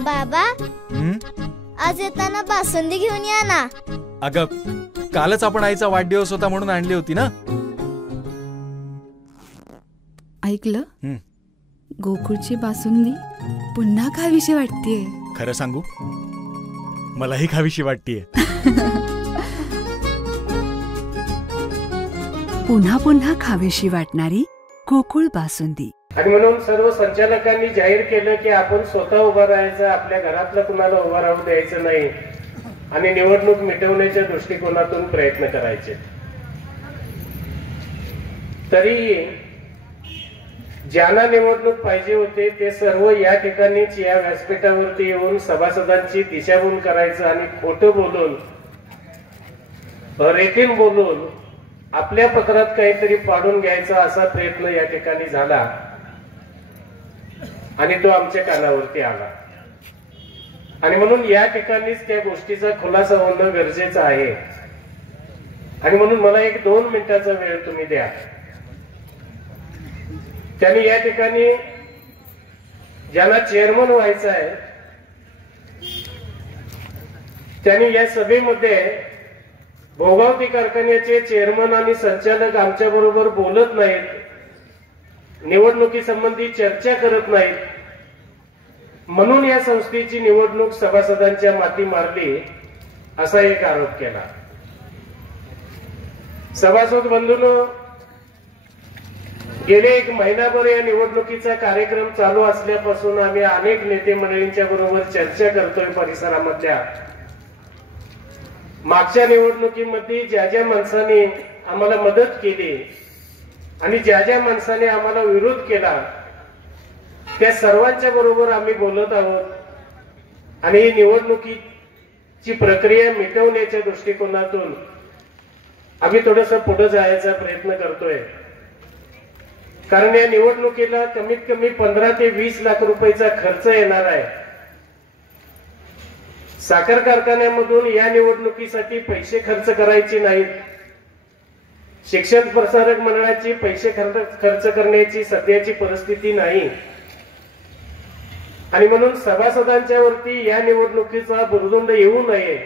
बाबा, आज येताना बासुंदी घेऊन या ना. अगं, कालच आपण आईचा वाढदिवस होता म्हणून आणली होती ना. ऐकलं, गोकुळची बासुंदी पुन्हा खावीशी वाटतेय. खरं सांगू, मलाही खावीशी वाटतेय. पुन्हा पुन्हा खावीशी वाटणारी गोकुळ बासुंदी. आणि म्हणून सर्व संचालकांनी जाहीर केलं की आपण स्वतः उभं राहायचं, आपल्या घरातलं कुणाला उभं राहू द्यायचं नाही आणि निवडणूक मिटवण्याच्या दृष्टिकोनातून प्रयत्न करायचे. तरी ज्यांना निवडणूक पाहिजे होते ते सर्व या ठिकाणीच या व्यासपीठावरती येऊन सभासदांची दिशाभूल करायचं आणि खोटं बोलून, रेटीन बोलून आपल्या पत्रात काहीतरी पाडून घ्यायचा असा प्रयत्न या ठिकाणी झाला आणि तो आमच्या कानावरती आला. आणि म्हणून या ठिकाणीच त्या गोष्टीचा खुलासा होणं गरजेचं आहे. आणि म्हणून मला 1-2 मिनिटाचा वेळ तुम्ही द्या. त्यांनी या ठिकाणी ज्यांना चेअरमन व्हायचं आहे त्यांनी या सभेमध्ये भोगावती कारखान्याचे चेअरमन आणि संचालक आमच्या बरोबर बोलत नाहीत, निवडणुकीसंबंधी चर्चा करत नाहीत, म्हणून या संस्थेची निवडणूक सभासदांच्या माती मारली असा एक आरोप केला. सभासद बंधूंनो, गेले 1 महिनाभर या निवडणुकीचा कार्यक्रम चालू असल्यापासून आम्ही अनेक नेते मंडळींच्या बरोबर चर्चा करतोय परिसरामधल्या. मागच्या निवडणुकीमध्ये ज्या ज्या माणसांनी आम्हाला मदत केली आणि ज्या ज्या माणसाने आम्हाला विरोध केला त्या सर्वांच्या बरोबर आम्ही बोलत आहोत आणि ही निवडणुकीची प्रक्रिया मिटवण्याच्या दृष्टिकोनातून आम्ही थोडंसं पुढे जायचा प्रयत्न करतोय. कारण या निवडणुकीला कमीत कमी 15 ते 20 लाख रुपयाचा खर्च येणार आहे. साखर कारखान्यामधून या निवडणुकीसाठी पैसे खर्च करायचे नाहीत. शिक्षण प्रसारक मंडळाची पैसे खर्च करण्याची सध्याची परिस्थिती नाही. आणि म्हणून सभासदांच्या वरती या निवडणुकीचा भुर्दंड येऊ नये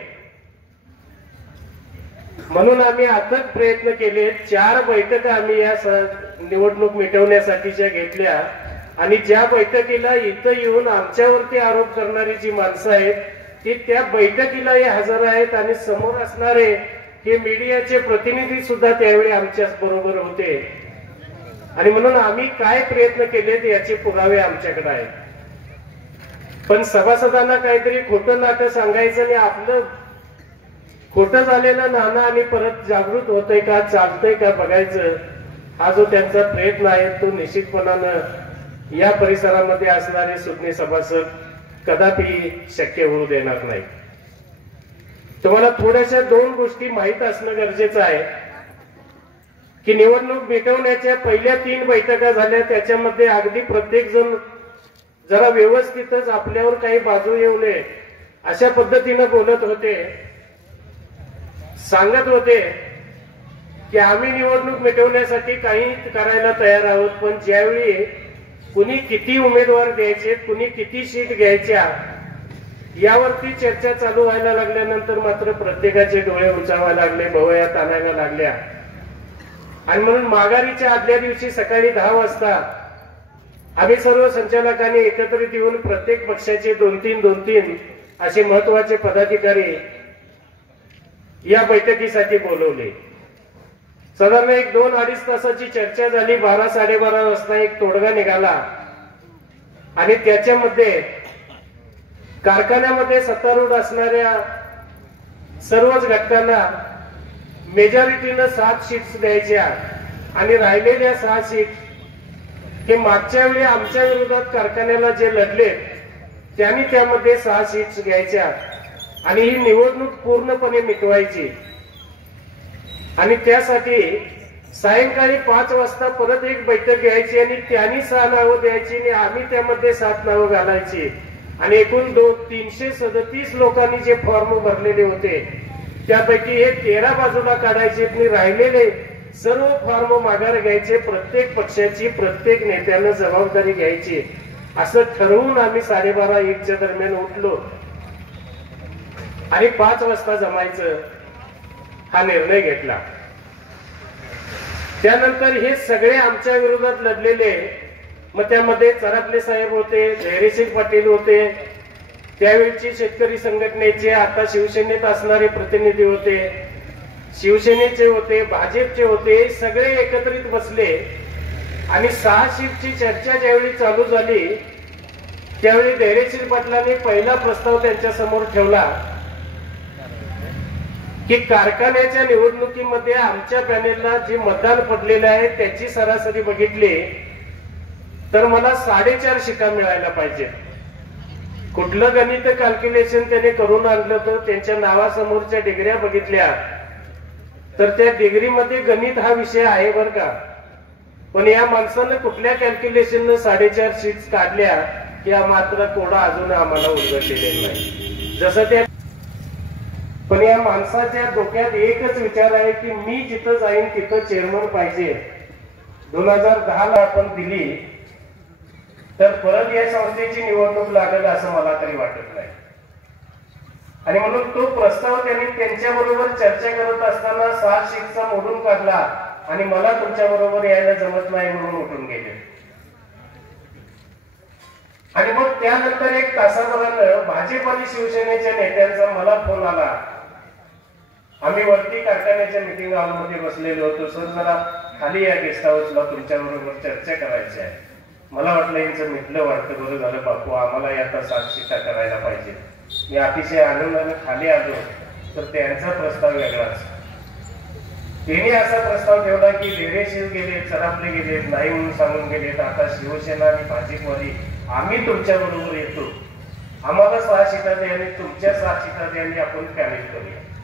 म्हणून आम्ही अथक प्रयत्न केले. 4 बैठका आम्ही या निवडणूक मिटवण्यासाठीच्या घेतल्या आणि ज्या बैठकीला इथं येऊन आमच्यावरती आरोप करणारी जी माणसं आहेत ती त्या बैठकीलाही हजर आहेत आणि समोर असणारे हे मीडियाचे प्रतिनिधी सुद्धा त्यावेळी आमच्या बरोबर होते. आणि म्हणून आम्ही काय प्रयत्न केले याचे पुरावे आमच्याकडे आहेत. पण सभासदांना काहीतरी खोटं नाटं सांगायचं आणि आपलं खोटं झालेलं नाणं आणि परत जागृत होतंय का, चालतंय का बघायचं, हा जो त्यांचा प्रयत्न आहे तो निश्चितपणानं या परिसरामध्ये असणारे सुज्ञ सभासद कदापि शक्य होऊ देणार नाही. तुम्हाला थोड्याशा 2 गोष्टी माहीत असणं गरजेचं आहे की निवडणूक मिटवण्याच्या पहिल्या 3 बैठका झाल्या त्याच्यामध्ये अगदी प्रत्येक जण जरा व्यवस्थितच आपल्यावर काही बाजू येऊ नये अशा पद्धतीने बोलत होते, सांगत होते की आम्ही निवडणूक मिटवण्यासाठी काही करायला तयार आहोत. पण ज्यावेळी कुणी किती उमेदवार द्यायचे, कुणी किती सीट घ्यायच्या यावरती चर्चा चालू व्हायला लागल्यानंतर मात्र प्रत्येकाचे डोळे उंचावायला लागले, भवयात आणायला लागल्या. आणि म्हणून माघारीच्या आदल्या दिवशी सकाळी 10 वाजता आम्ही सर्व संचालकांनी एकत्रित येऊन प्रत्येक पक्षाचे 2-3 असे महत्वाचे पदाधिकारी या बैठकीसाठी बोलवले. साधारण 1-2-2.5 तासाची चर्चा झाली. 12-12:30 वाजता एक तोडगा निघाला आणि त्याच्यामध्ये कारखान्यामध्ये सत्तारूढ असणाऱ्या सर्वच घटकांना मेजॉरिटीनं 7 सीट्स द्यायच्या आणि राहिलेल्या 6 सीट हे मागच्या वेळी आमच्या विरोधात कारखान्याला जे लढले त्यांनी त्यामध्ये 6 सीट्स घ्यायच्या आणि ही निवडणूक पूर्णपणे मिटवायची. आणि त्यासाठी सायंकाळी 5 वाजता परत एक बैठक घ्यायची आणि त्यांनी 6 नावं द्यायची आणि आम्ही त्यामध्ये 7 नावं घालायची आणि एकूण 337 लोकांनी जे फॉर्म भरलेले होते त्यापैकी हे 13 बाजूला काढायचे आणि राहिलेले सर्व फॉर्म माघार घ्यायचे. प्रत्येक पक्षाची प्रत्येक नेत्यानं जबाबदारी घ्यायची असं ठरवून आम्ही 12:30-1च्या दरम्यान उठलो आणि 5 वाजता जमायचं हा निर्णय घेतला. त्यानंतर हे सगळे आमच्या विरोधात लढलेले, मग त्यामध्ये चरापले साहेब होते, धैर्यशील पाटील होते, त्यावेळची शेतकरी संघटनेचे आता शिवसेनेत असणारे प्रतिनिधी होते, शिवसेनेचे होते, भाजपचे होते, सगळे एकत्रित बसले आणि 6 शिफ्टची चर्चा ज्यावेळी चालू झाली त्यावेळी धैर्यशील पाटलांनी पहिला प्रस्ताव त्यांच्या समोर ठेवला की कारखान्याच्या निवडणुकीमध्ये आमच्या पॅनेलला जे मतदान पडलेलं आहे त्याची सरासरी बघितली तर मला 4.5 शिटा मिळायला पाहिजे. कुठलं गणित कॅल्क्युलेशन त्याने करून आणलं तर त्यांच्या नावासमोरच्या डिग्र्या बघितल्या तर त्या डिग्रीमध्ये गणित हा विषय आहे बरं का, पण या माणसानं कुठल्या कॅल्क्युलेशननं 4.5 शीट्स काढल्या या मात्र कोडा अजून आम्हाला उलगडलेला नाही. जसं त्या पण या माणसाच्या डोक्यात एकच विचार आहे की मी जिथं जाईन तिथं चेअरमन पाहिजे. 2010ला आपण दिली तर परत या संस्थेची निवडणूक लागेल असं मला तरी वाटत नाही. आणि म्हणून तो प्रस्ताव त्यांनी त्यांच्या बरोबर चर्चा करत असताना 7 शीटचा मोडून काढला आणि मला तुमच्या बरोबर यायला जमत नाही म्हणून उठून गेले. आणि मग त्यानंतर 1 तासाभरानं भाजप आणि शिवसेनेच्या नेत्यांचा मला फोन आला. आम्ही वरती कारखान्याच्या मीटिंग हॉलमध्ये बसलेलो होतो. सर जरा खाली या गेस्ट हाऊसला तुमच्या बरोबर चर्चा करायची आहे. मला वाटलं यांचं मिटलं वाटतं, बरं झालं बापू, आम्हाला आता 7 शिटा करायला पाहिजे. मी अतिशय आनंदाने खाली आलो तर त्यांचा प्रस्ताव वेगळाच. त्यांनी असा प्रस्ताव ठेवला की धैर्यशील गेले, चरापले गेले, नाही म्हणून सांगून गेलेत, आता शिवसेना आणि भाजपवादी आम्ही तुमच्या बरोबर येतो, आम्हाला 6 शिटा द्या आणि तुमच्या 7 शिटा द्या आणि आपण पॅनेल करूया.